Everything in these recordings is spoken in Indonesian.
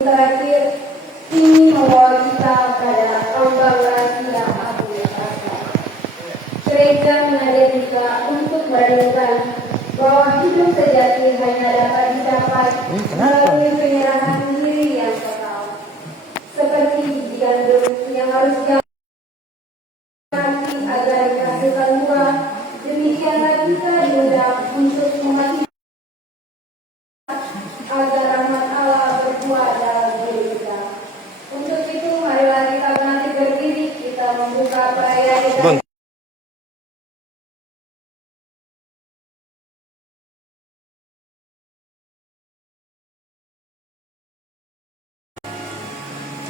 terakhir ini membawa kita pada ambang rahasia abu rasa. Gereja mengajak kita untuk merayakan bahwa hidup sejati hanya dapat dicapai melalui penyerahan diri yang total. Seperti biji gandum yang harus mati agar dihasilkan buah, demikianlah kita diundang untuk memati agar rahmat Allah berbuah dalam diri kita. Untuk itu, marilah kita bangkit berdiri, kita membuka perayaan kita.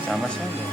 Sama saja.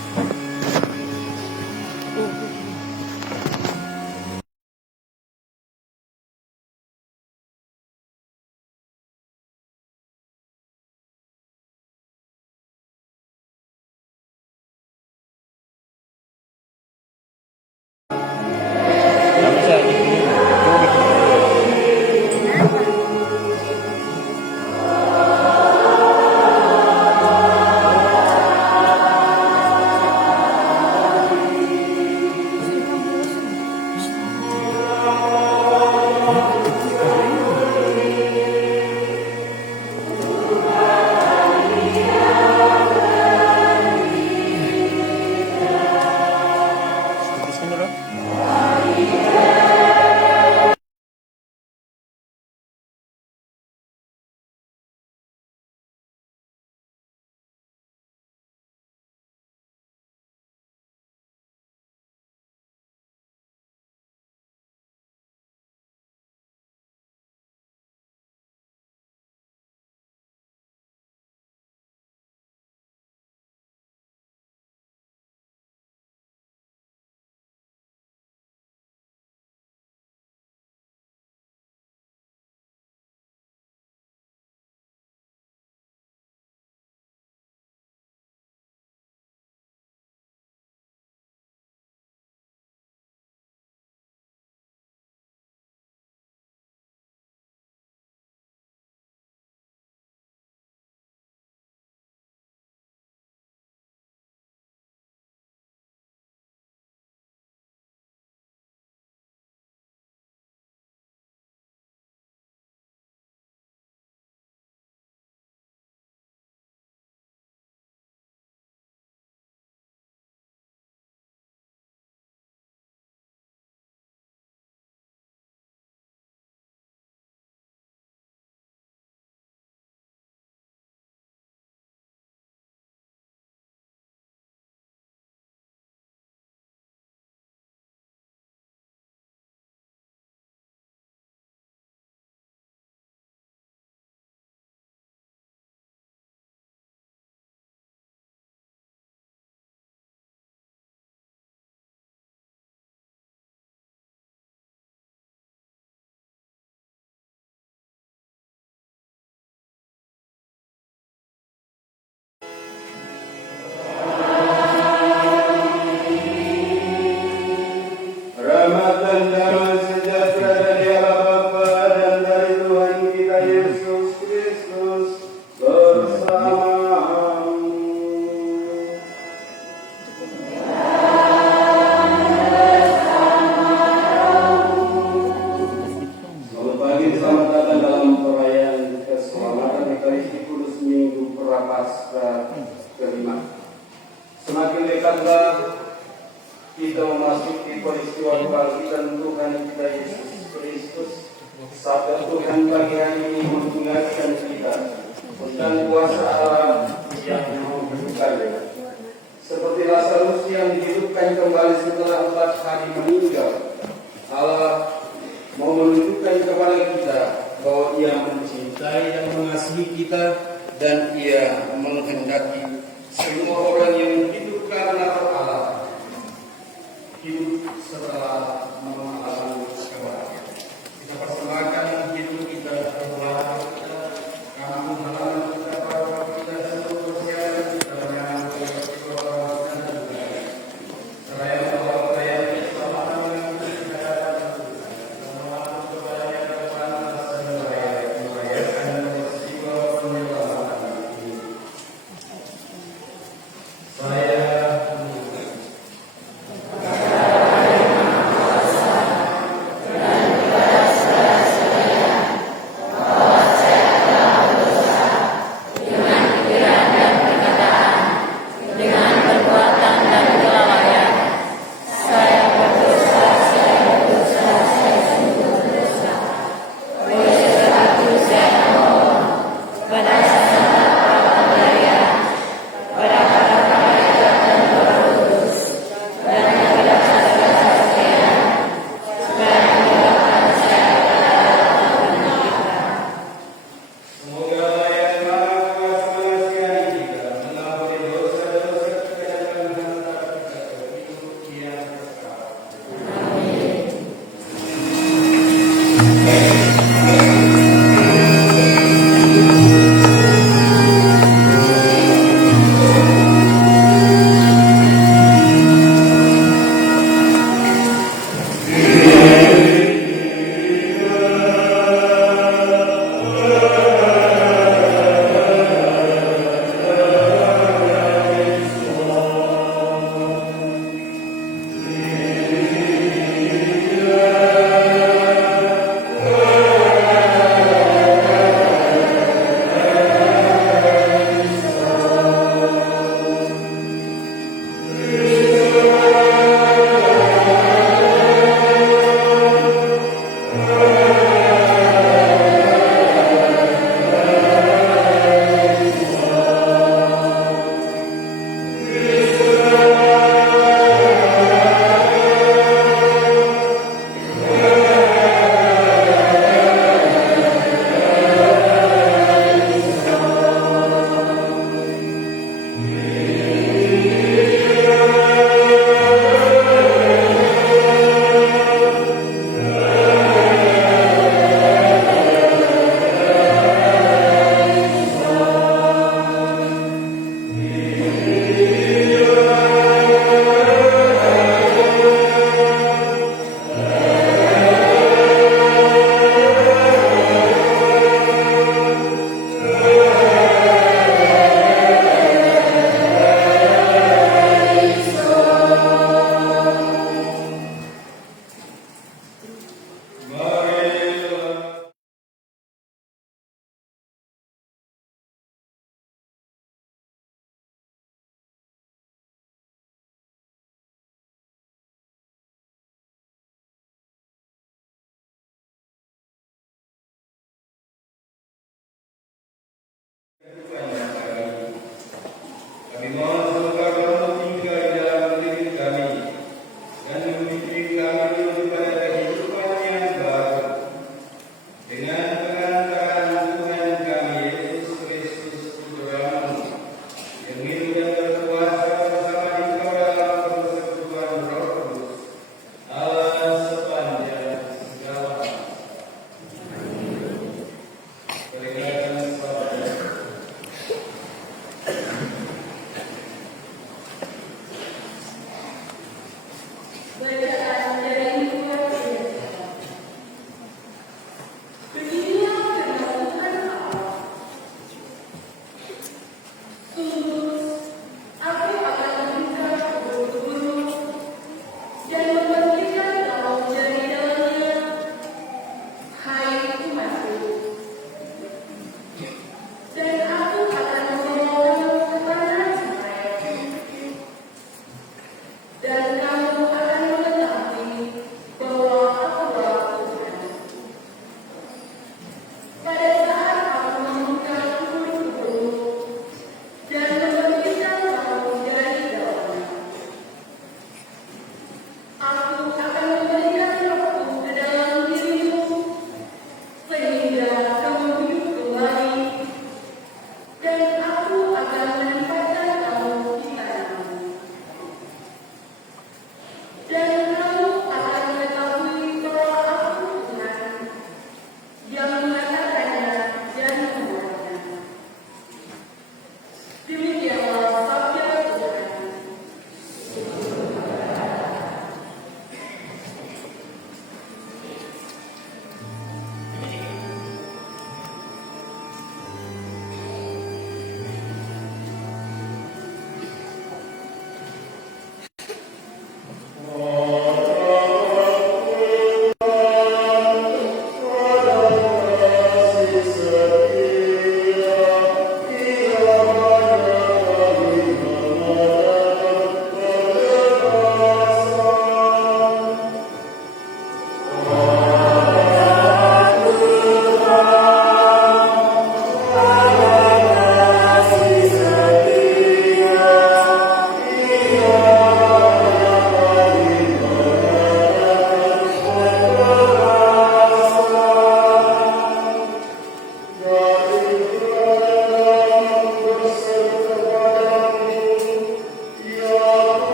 Semakin dekatlah kita memasuki peristiwa kebangkitan Tuhan kita Yesus Kristus. Sabda Tuhan pagi hari ini mengingatkan kita tentang kuasa Allah yang menghidupkannya. Seperti Lazarus yang dihidupkan kembali setelah 4 hari meninggal, Allah mau menunjukkan kepada kita bahwa Ia mencintai dan mengasihi kita, dan Ia menghendaki semua orang yang hidup karena Allah hidup setelah mengalami kebahagiaan. Kita persembahkan hidup kita kepada kampung halaman kita, para kita seluruh persiapan kita menyambut keberadaan dan budaya. Seraya bahwa budaya bersama dengan kita selamat kepada depan merayakan peristiwa penyelamatan ini.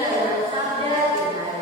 dalam sabda Tuhan.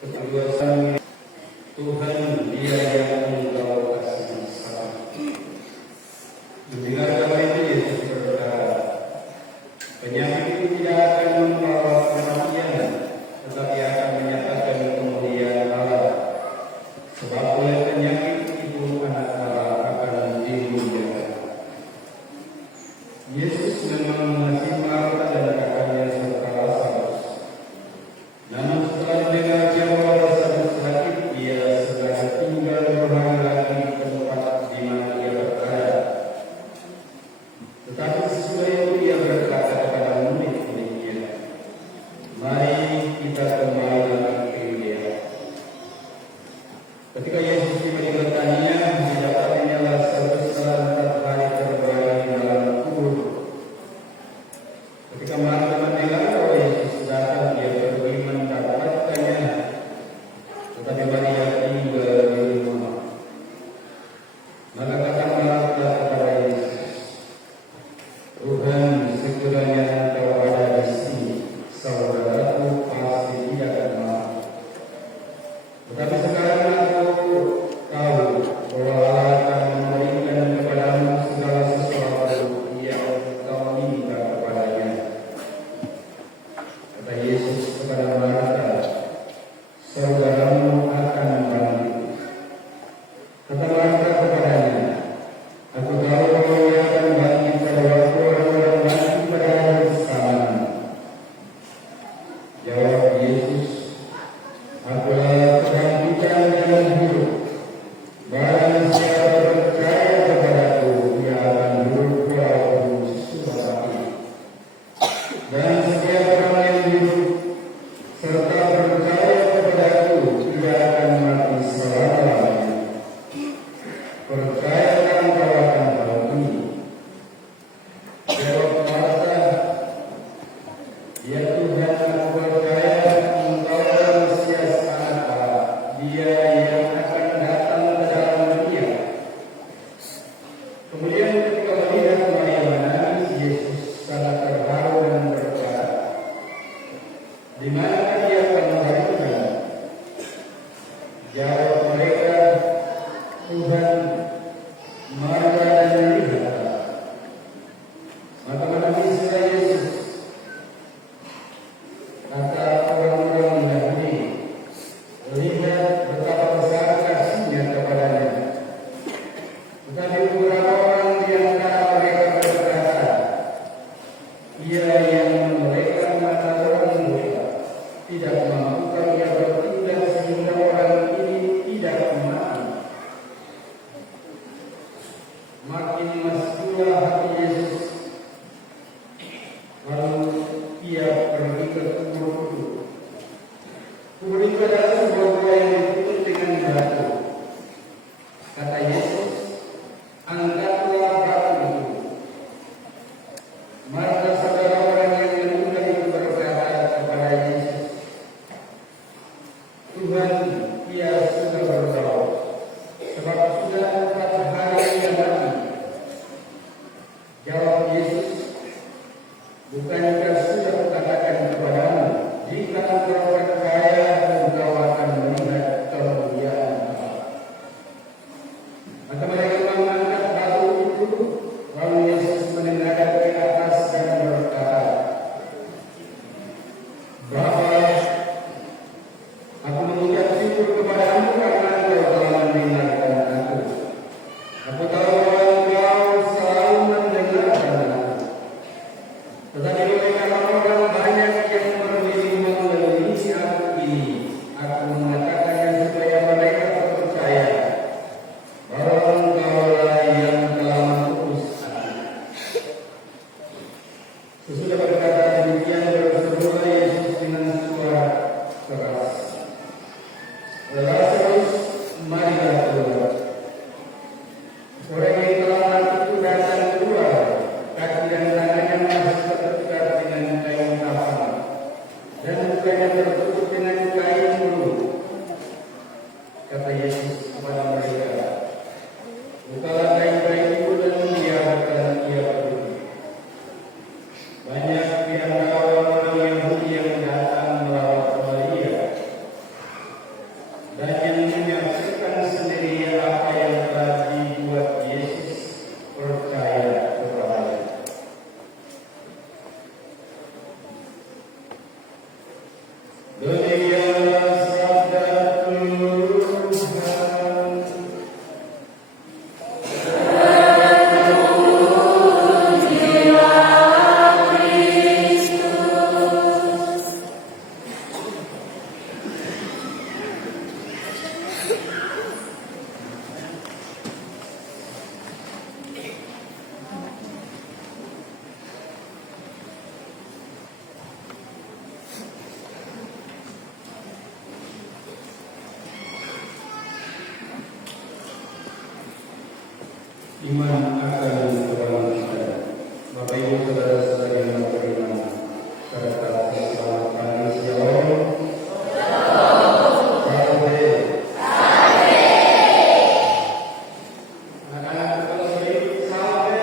Ketuhanan Tuhan, Dia yang Engkau kasih sayang. Mendengar damai itu Yesus berkata, penyakit itu tidak akan membawa kematian, tetapi akan menyatakan kemuliaan Allah. Sebab oleh penyakit itu anak Allah akan dimuliakan. Yesus memang mengasihi Marta dan kakaknya serta Lazarus. Namun setelah mendengar bahwa Lazarus sakit, ia segera tinggal beberapa lagi di tempat di mana ia berada. Tetapi sesudah itu ia berkata kepada murid-muridnya, mari kita kembali lagi ke Yudea. Ketika Yesus tiba di Betania, didapatinya Lazarus telah 4 hari terbaring dalam kubur. Ketika Marta mendengar bahwa Yesus datang, dia pergi mendapatkannya. Tetapi Maria tinggal di rumah. Maka kata Marta kepada Yesus, Tuhan, sekiranya Engkau ada di sini, saudaraku pasti tidak akan mati. Tetapi sekarang aku tahu bahwa Allah akan memberikan kepadamu segala sesuatu yang Engkau minta kepadanya. Kata Yesus kepada Marta, saudaramu akan bangkit. Kata Marta kepadanya, aku tahu bahwa ia akan bangkit pada waktu orang-orang mati pada hari bersamaan. Jawab Yesus, akulah kebangkitan dan hidup. Barang siapa percaya kepadaku, ia akan hidup walaupun sudah mati. Dan setiap orang yang hidup serta percaya kepadaku tidak akan mati selama-lamanya. Percayakan engkau akan hal ini? Jawab Marta, ya Tuhan, aku percaya Engkau Mesias Anak Tuhan, Ia sudah berjawab, sebab sudah 4 hari Ia mati. Jawab Yesus, bukankah sudah kukatakan kepadamu, jika engkau percaya, engkau akan melihat kemuliaan Allah. Maka mereka mengangkat batu itu, lalu Yesus menendangkan ke atas dan berkata, Bapa, aku mengucap syukur kepadamu karena engkau telah mendengarkan aku. Aku tahu bahwa engkau selalu mendengarkan aku. Tetapi oleh karena orang banyak yang memilih mengelili aku ini, aku mengatakannya supaya mereka percaya bahwa engkaulah yang telah mengutus aku. Sesudah berkata demikian, berserulah Yesus dengan suara keras, Lazarus, marilah keluar. Orang yang telah mati itu datang keluar, kaki dan tangannya masih tertukar dengan kain kafan, dan mukanya tertutup dengan kain bulu. Kata Yesus kepada mereka, bukalah kain-kain itu dan biarkan ia pergi. Banyak di antara orang Yahudi yang datang merawat Maria, dan yang menyaksikan sendiri apa yang telah dibuat Yesus, percaya kepadanya. Demikianlah sabda Tuhan. Iman akan kebenaran kita. Bapak Ibu saudara-saudara yang beriman, serta selamat pagi Shalom. Anak-anak kalau beri salve.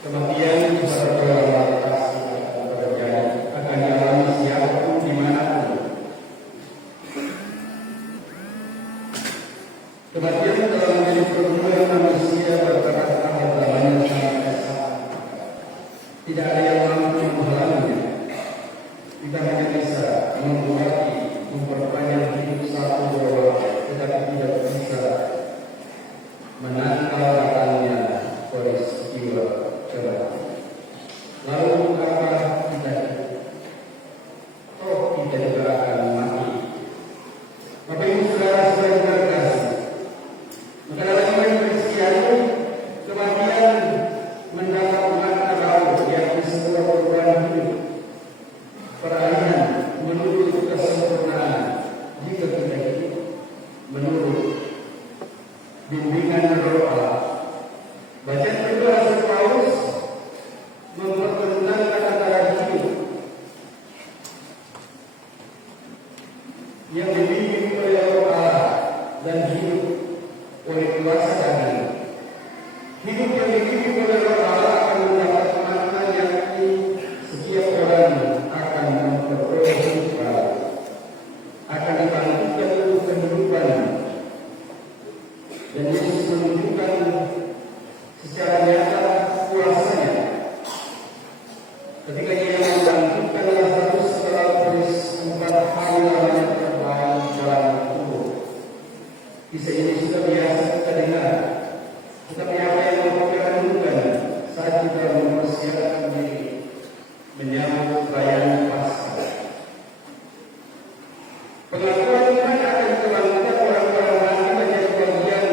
Kematian serta kasih akan terjadi, akan dialami siapapun dimanapun. Kematian telah menjadi pergumulan manusia bertahap-tahap lamanya sampai saat. Tidak ada yang mampu menghalanginya. Kita hanya bisa membuati, memperpanjang hidup satu dua, tetapi tidak bisa menangkal datangnya peristiwa kebenaran. Lalu apa kita? Oh, kita juga akan mati. Bapak Ibu saudara-saudara yang terkasih, maka dalam iman Kristiani, kematian mendapat makna baru, yakni sebuah perubahan hidup, peralihan menuju kesempurnaan. Jika kita hidup menurut bimbingan Roh Allah. Bacaan kedua Rasul Paulus mempertentangkan antara hidup yang dibimbing oleh Roh Allah dan hidup oleh kuasa daging. Hidup yang dibimbing oleh Roh Allah akan mendapat makna yakni setiap orang akan memperoleh hidup baru, akan dibangkitkan untuk kehidupan. Dan Yesus menunjukkan secara nyata kuasanya ketika Ia membangkitkan Lazarus setelah tulis 4 hari lamanya terbaring dalam kubur. Kisah ini sudah biasa kita dengar, tetapi apa yang memperkenalkan saat kita mempersiapkan diri menyambut perayaan Paskah. Pengakuan Tuhan akan kebangkitan orang-orang mati menjadi bagian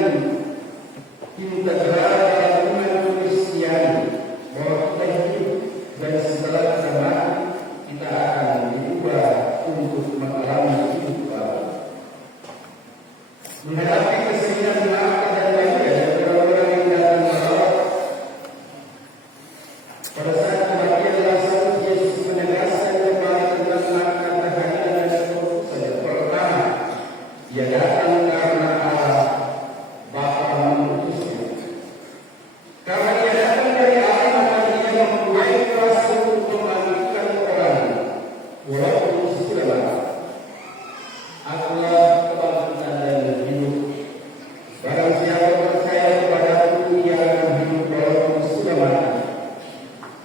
integral dalam iman Kristiani, bahwa kita hidup dan setelah kita mati kita akan diubah untuk mengalami hidup baru. menghadapi kesedihan Marta dan Maria dan orang-orang yang datang merawat. Pada saat kematian Lazarus, Yesus menegaskan kembali tentang makna kehadiran dan kekhususan. Yang pertama, Ia datang karena Allah Bapa mengutusnya. Karena Ia datang dari Allah, maka Ia mempunyai kuasa untuk membangkitkan orang walaupun sudah mati. Akulah kebangkitan dan hidup. Barang siapa percaya kepadaku, ia akan hidup walaupun sudah mati.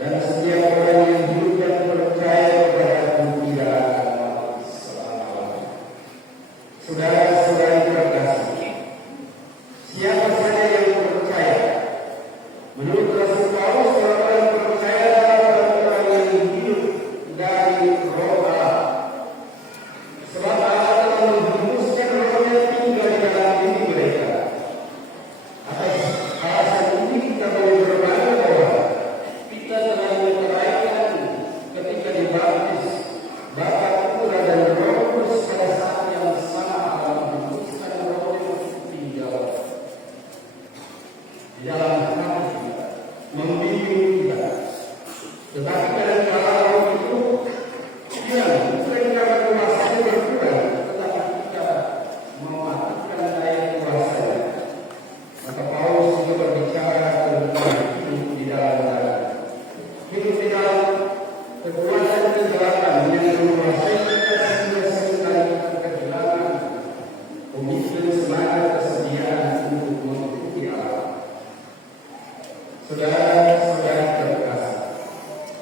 Dan setiap orang yang hidup dan percaya kepadaku tidak akan mati selama-lamanya. Saudara-saudara terkasih, siapa saja yang percaya? Menurut Rasul Paulus, orang-orang percaya adalah orang yang hidup dari Roh Allah. Sebab Allah telah menghembuskan Roh-Nya tinggal di dalam diri mereka. Atas alasan ini kita boleh berbangga bahwa kita telah dipercayai ketika dibaptis Bapa, Putra dan Roh Kudus pada saat yang sama. Allah menghembuskan Roh-Nya tinggal di dalam hati kita, membimbing kita. Tetapi kadang-kala Roh itu hilang, bukan karena kuasanya berkurang, tetapi kita mematikan daya kuasanya. Maka Paulus juga berbicara tentang hidup di dalam darah, hidup di dalam kekuatan kegelapan yang menguasai kita sehingga seringkali kita kehilangan komitmen, semangat, kesediaan untuk mengikuti Allah. Saudara-saudara terkasih,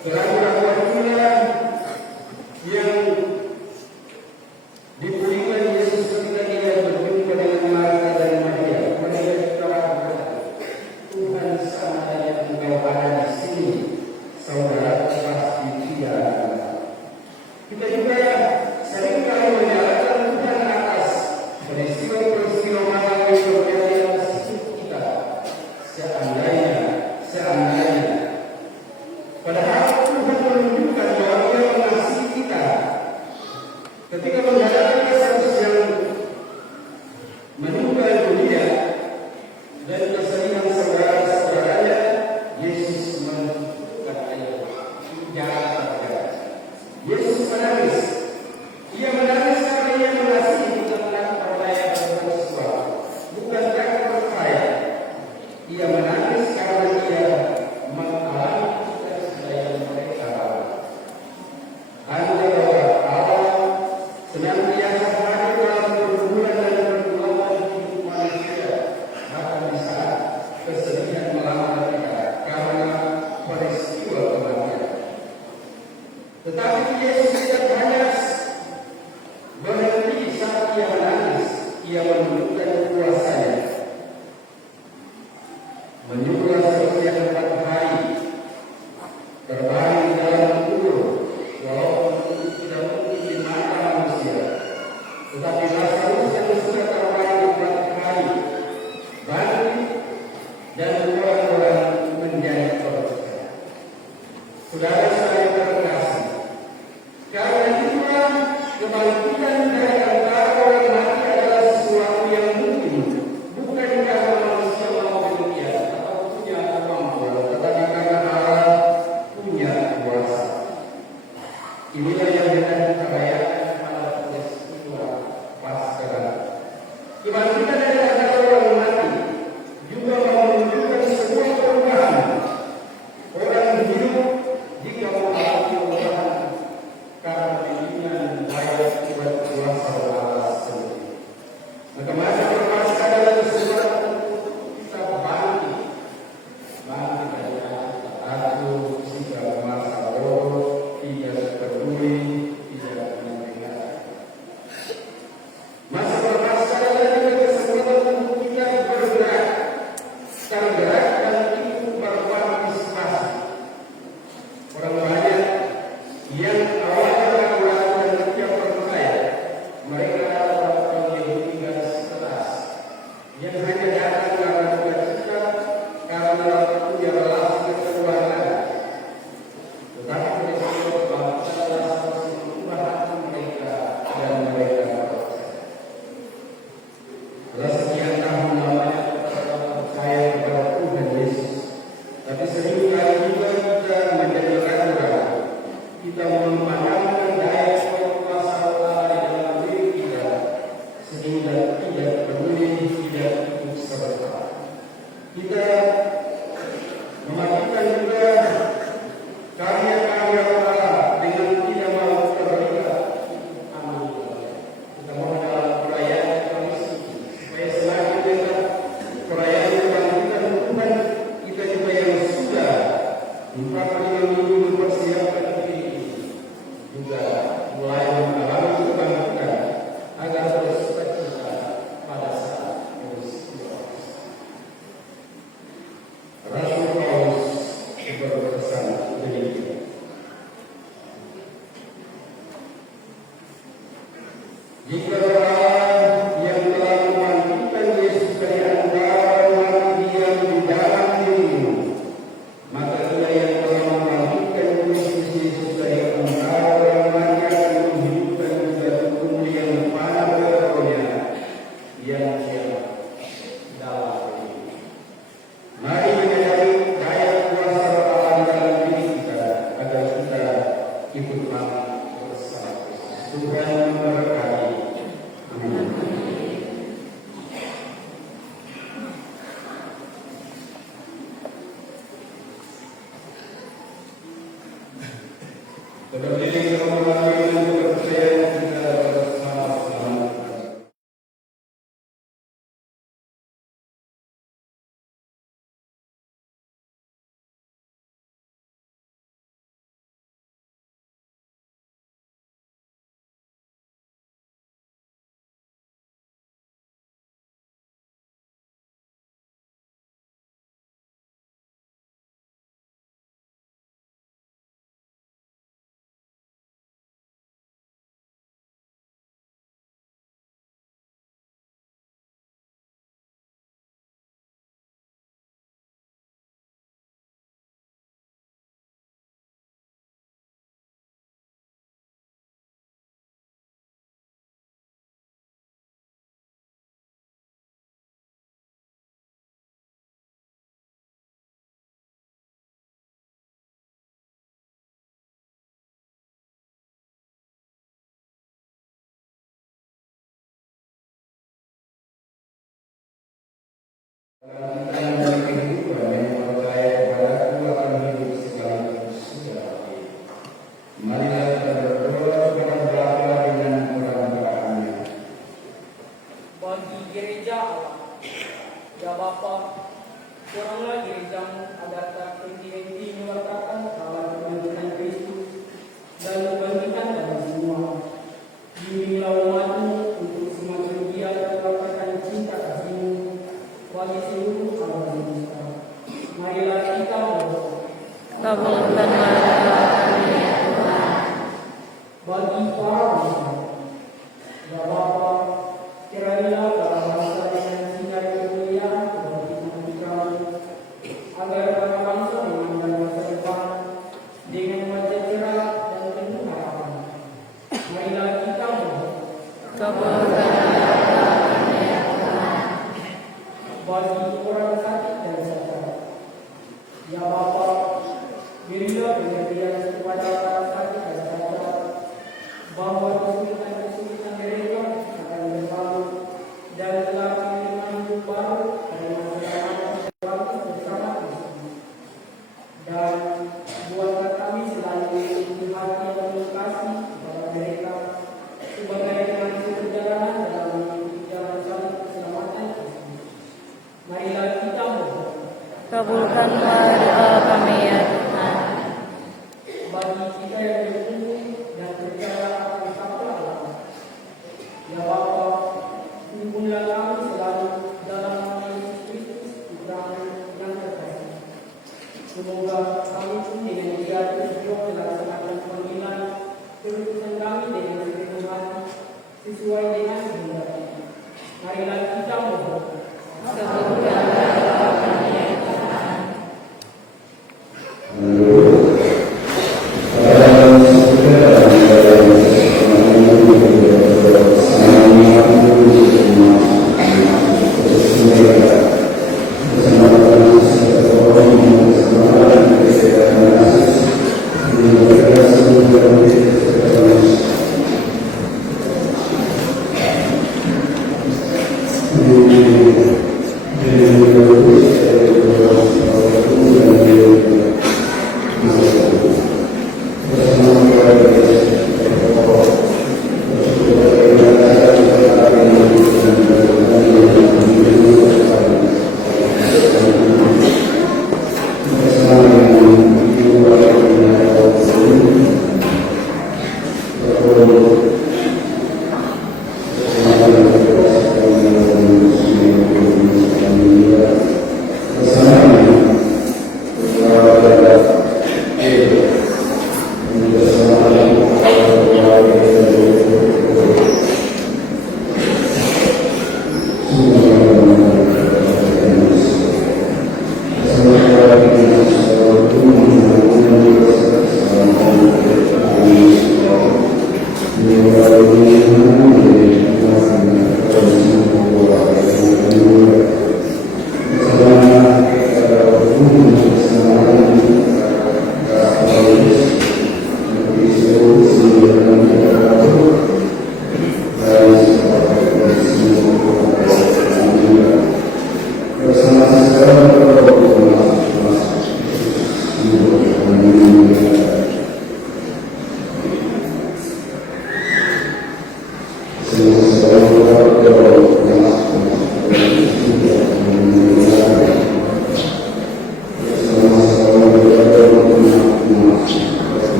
keraguan inilah yang diberikan Yesus ketika Dia berjumpa dengan Marta dan Maria. Mereka ragu, Tuhan, seandainya Engkau ada di sini, saudara pasti tidak ada. Kita juga seringkali menyalahkan Tuhan atas peristiwa-peristiwa malam yang terjadi atas hidup kita. Seandainya. Padahal Tuhan menunjukkan bahwa Dia mengasihi kita. Ketika menghadapi Lazarus yang meninggal dunia dan kesedihan saudara-saudaranya, Yesus menunjukkan ayat jangan terjadi. Yesus menangis. Ia menangis karena Ia mengasihi, bukan karena percaya pada sesuatu, bukan karena percaya. Ia menangis karena Ia mengalami kesedihan mereka. Anda bahwa Allah senantiasa hadir dalam pergumulan dan pergulatan hidup manusia, bahkan di saat kesedihan melanda kita karena peristiwa kematian. Tetapi Yesus tidak hanya berhenti saat Ia menangis. Ia menunjukkan kuasanya. Menyuruh Lazarus yang 4 hari terbaring di dalam kubur, walaupun itu tidak mungkin di mata manusia. Tetapi Lazarus yang sudah terbaring 4 hari bangkit dan orang-orang menjadi percaya. Saudara-saudara terkasih, karena itulah kebangkitan dari antara orang mati adalah sesuatu yang mungkin, bukan karena manusia mau demikian atau punya kemampuan, tetapi karena Allah punya kuasa. Inilah yang hendak kita bayangkan pada peristiwa Paskah. Kebangkitan dari antara orang mati juga menunjukkan sebuah perubahan. Orang hidup jika mengalami perubahan karena bimbingan daya kuat kuasa Allah sendiri. Maka masa berpaskah adalah sesuatu kita bangkit dari aku jika masa bodoh, tidak peduli, tidak mendengar. Masa berpaskah adalah juga kesempatan untuk kita bergerak, tergerak dan ikut berpartisipasi. Orang banyak yang awalnya ragu-ragu dan tidak percaya, mereka adalah orang Yahudi garis keras yang hanya datang karena duka-cita, karena punya relasi kekeluargaan. Tetapi peristiwa kebangkitan Lazarus mengubah hati mereka dan mereka percaya. berdiri kembali dengan kepercayaan kita bersama-sama. Bagi gereja Allah, ya Bapa, kuranglah gerejamu agar tak henti-henti menyatakan kabar kebenaran Kristus dan membandingkan dengan semua. Bimbinglah umatmu untuk semakin giat melakukan cinta kasihmu bagi seluruh alam manusia. Marilah kita berdoa. Kabulkanlah doa kami ya Tuhan. Bagi para manusia, ya Bapa, kiranya dalam bangsa dengan sinar kemuliaan kebajikan kami, agar para bangsa memandang masa depan dengan wajah cerah dan penuh harapan. Marilah kita berdoa. Kabulkanlah doa kami ya Tuhan. Bagi orang sakit dan cacat, ya Bapa, berilah pengertian kepada para sakit dan cacat, bahwa kesulitan-kesulitan mereka akan berlalu dan telah menerima hidup baru dari masyarakat baru bersama Kristus. Dan buatlah kami selalu memiliki hati yang mengasihi kepada mereka sebagai teman perjalanan dalam mengikuti jalan salib keselamatan Kristus. Marilah kita berdoa. Kabulkanlah doa kami ya Tuhan. Bagi kita yang bertumbuh dan percaya akan sabda Allah, ya Bapa, hubungilah kami selalu dalam nama Yesus Kristus, Putra-Mu yang terkasih. Semoga kami pun dengan giat berjuang melaksanakan panggilan keputusan kami dengan sepenuh hati sesuai dengan kehendak-Mu. Marilah kita berdoa. Kabulkanlah doa kami ya Tuhan.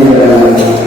Terima kasih.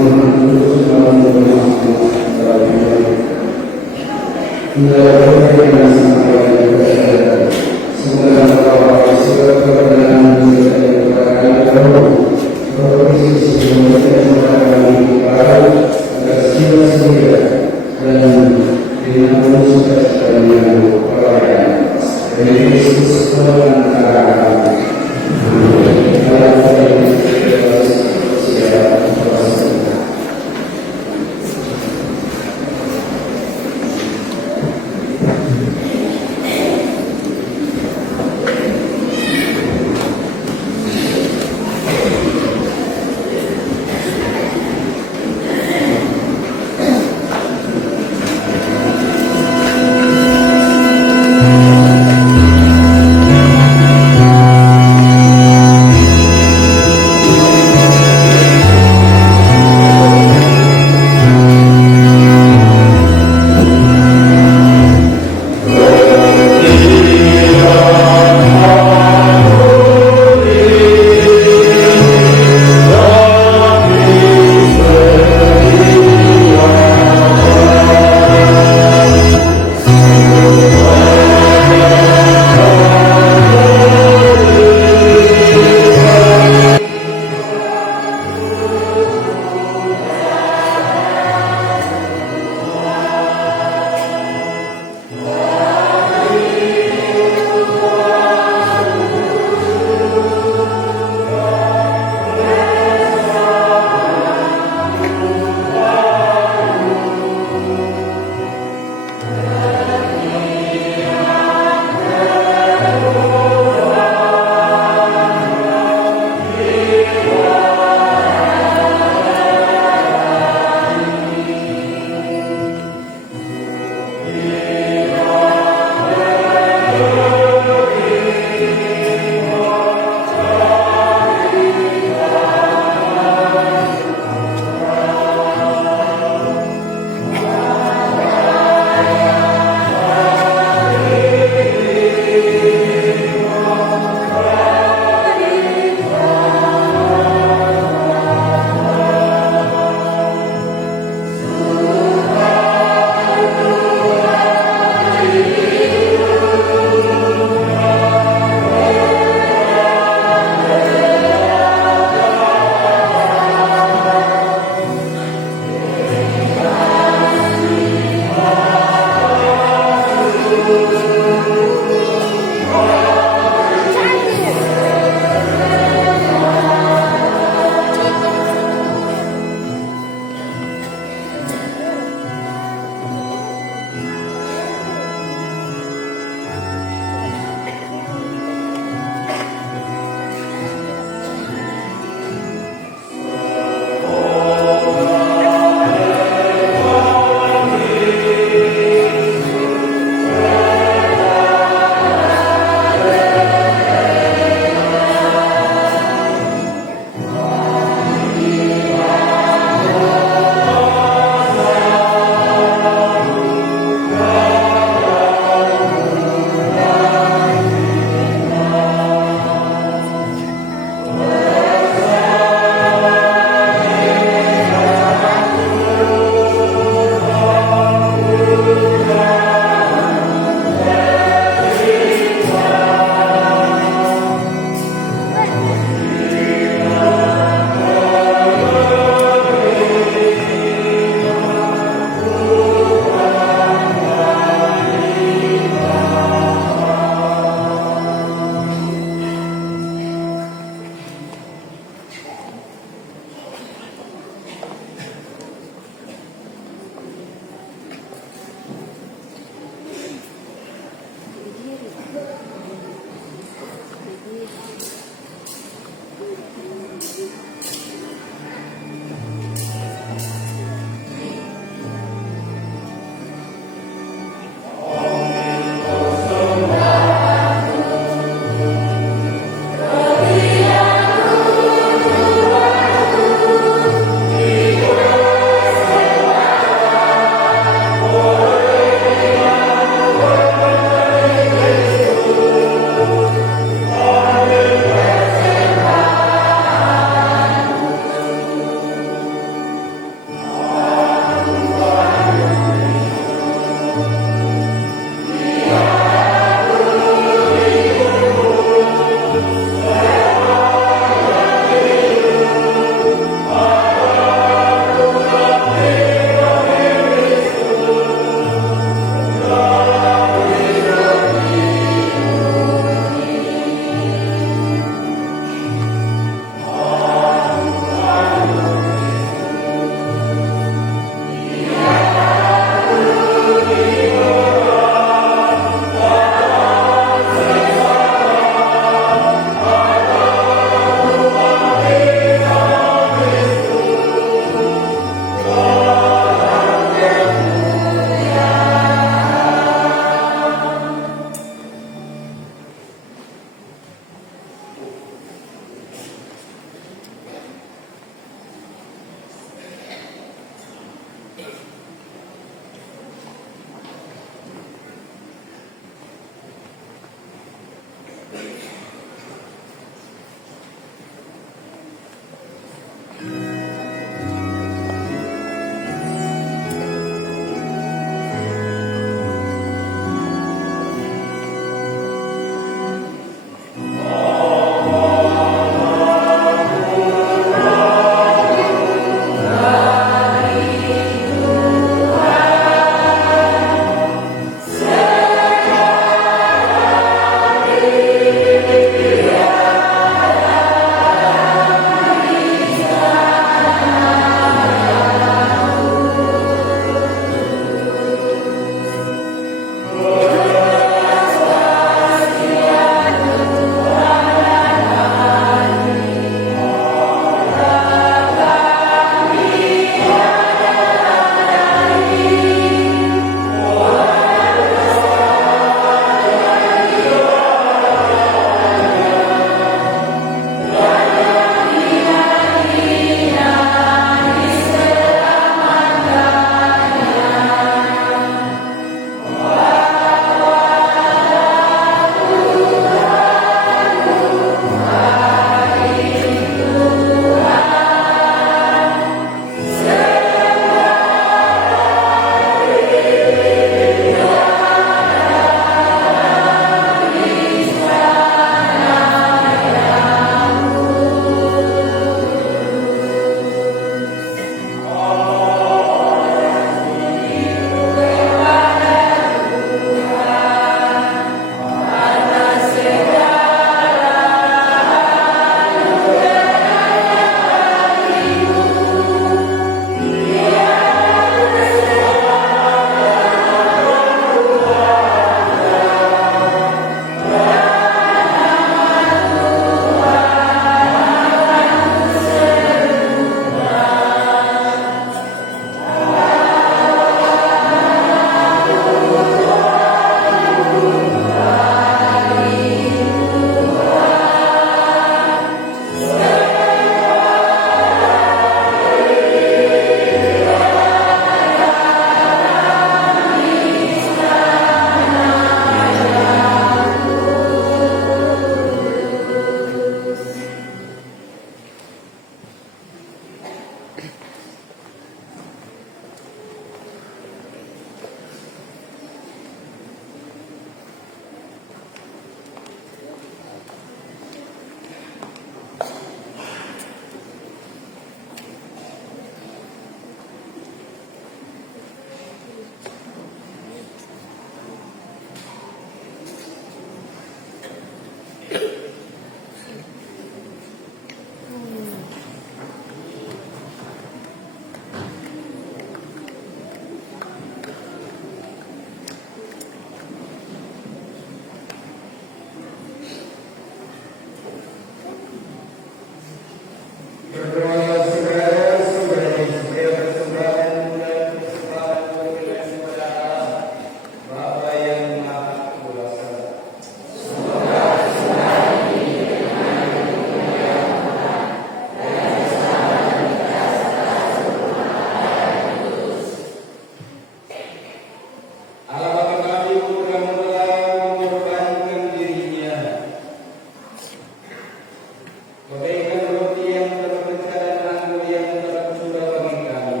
Bagaikan roti yang terpecah dan anggur yang telah sudah bagi kami.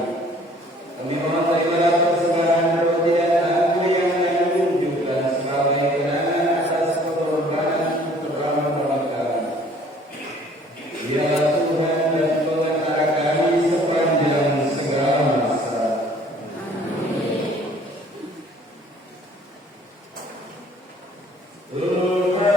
Kami mohon terimalah persembahan roti dan anggur yang kami tunjukkan sebagai kenangan atas pengorbanan putra-Bapa kami. Biarlah Tuhan dan pengantara kami sepanjang segala masa. Tuhan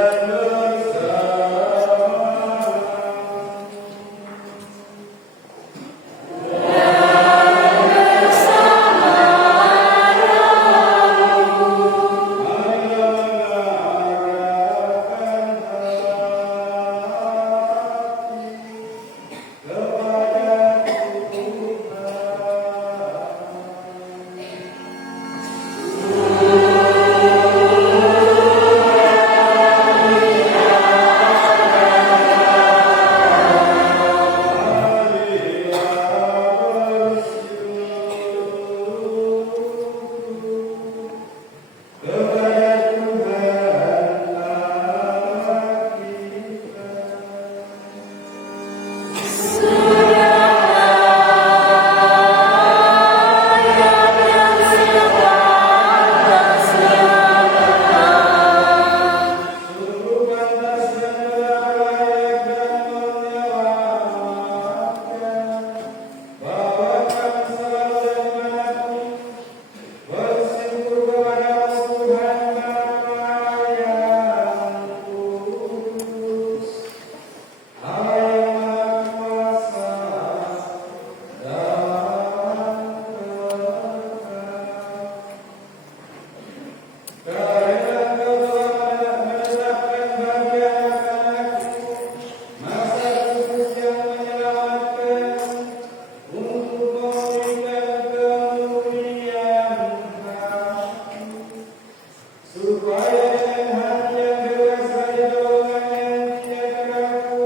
supaya dengan hati yang bebas dari dorongan yang tidak berlaku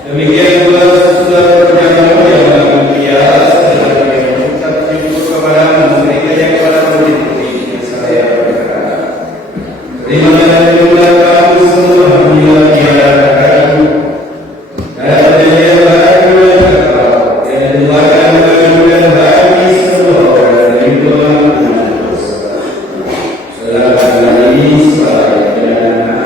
Demikian pula sesudah perjalanan yang akan bias adalah yang mengucap syukur kepada memberikan yang kepada murid-murid yang saya berkata. Terima kasih kepada kamu semua bila tiada kataku. Dan dia bahagia yang Tuhan mengajukan bagi semua orang dari Tuhan dan dosa. Selamat hari saya dan anak.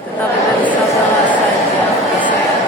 Tetapi bersabarlah saja sampai saya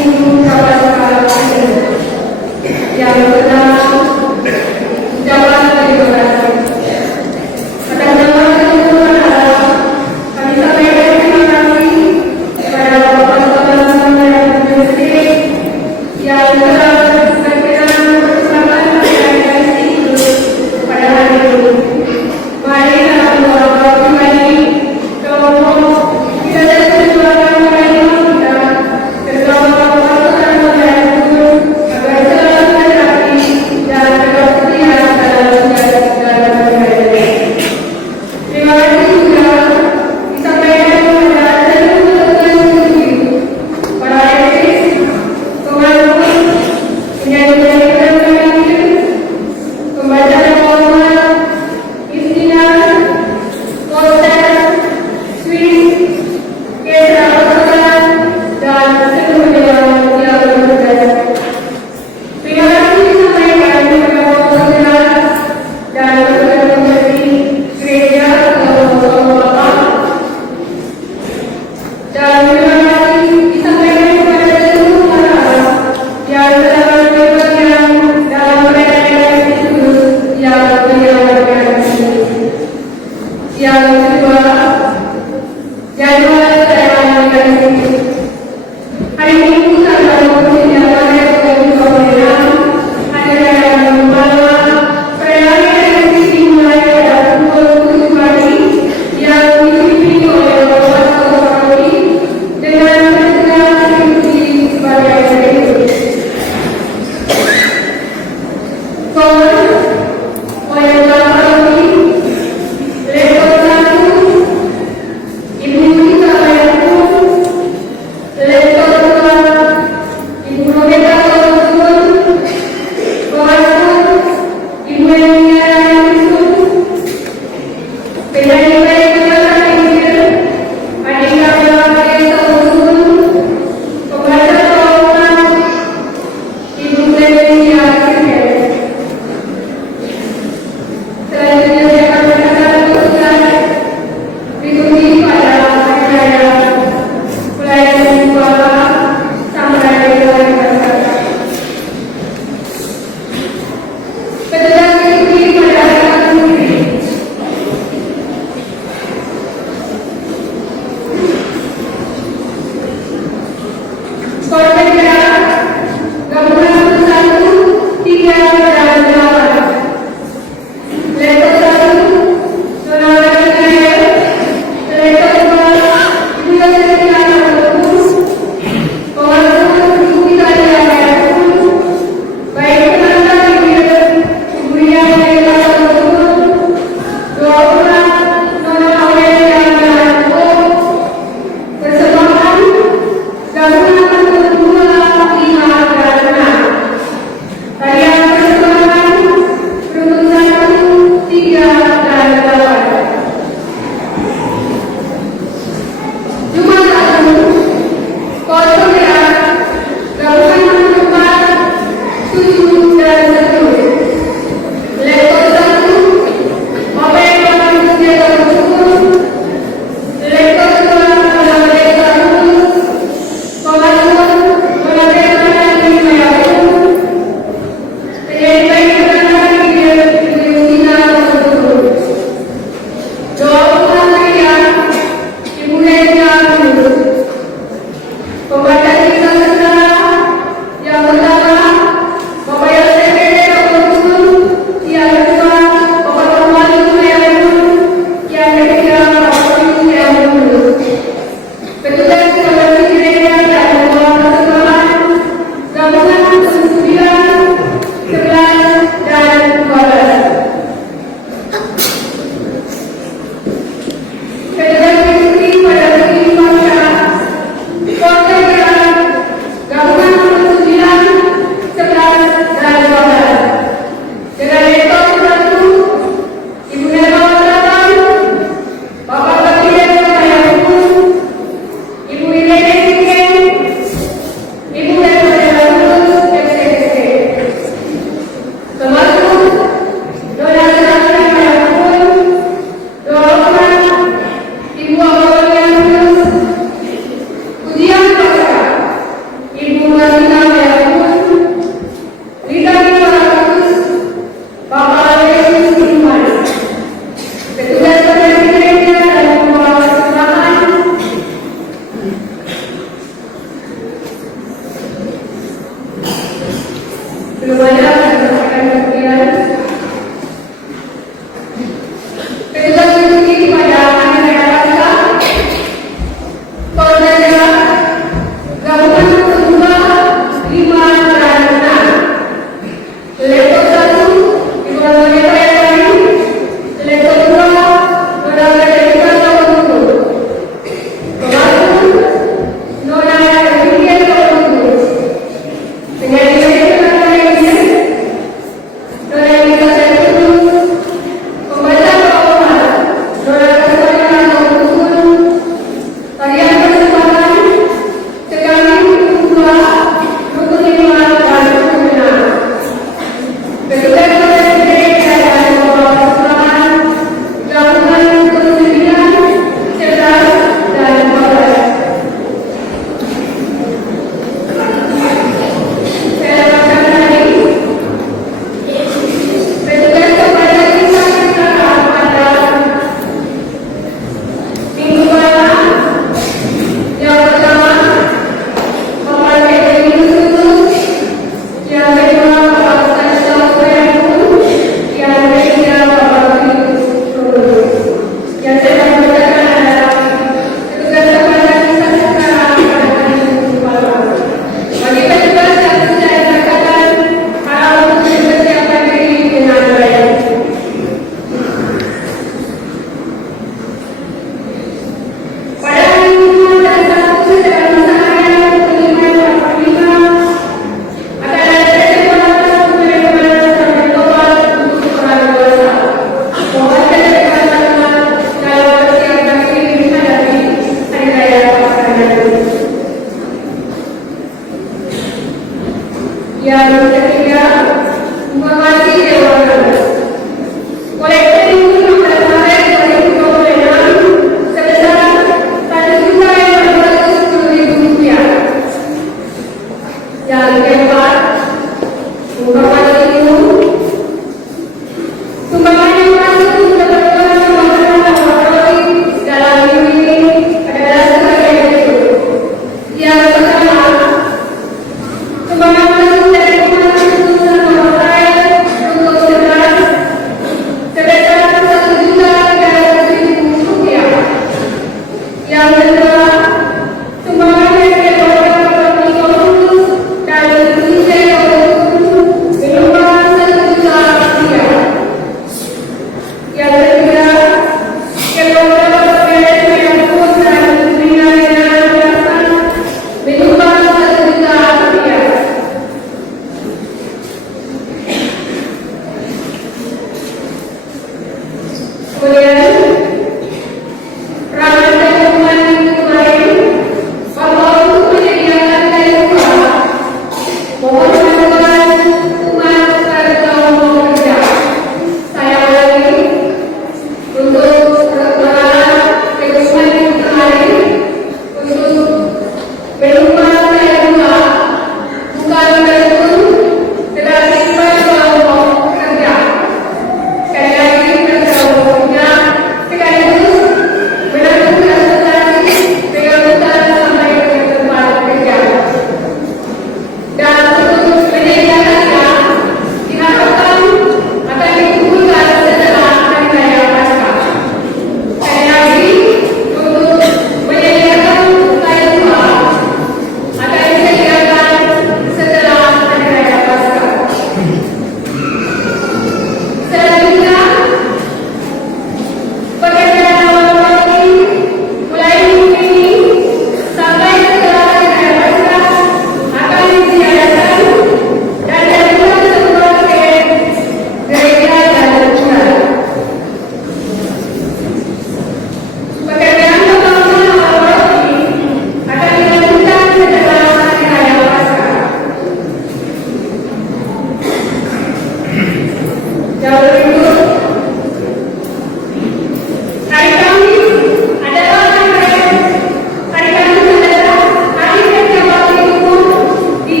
di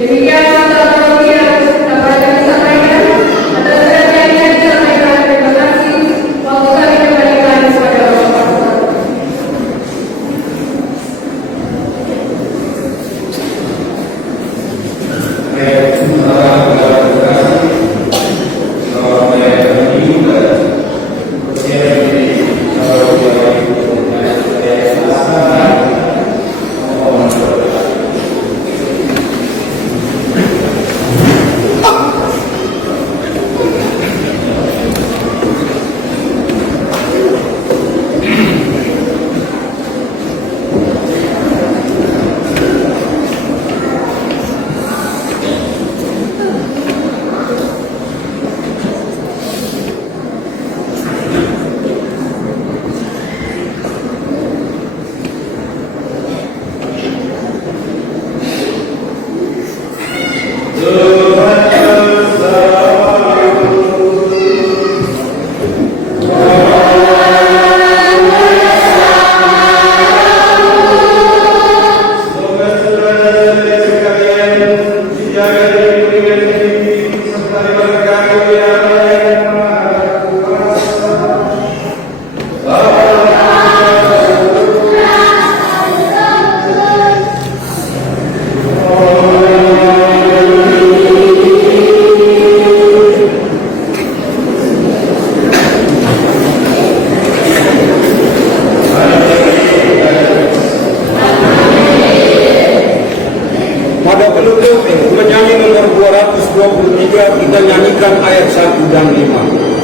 Demikian metodologi yang dapat kami sampaikan. Atas perhatian yang disampaikan, terima kasih. Waktu kami kembalikan kepada Bapak. Pada penutup penyanyi nomor 223 kita nyanyikan ayat 1 dan 5.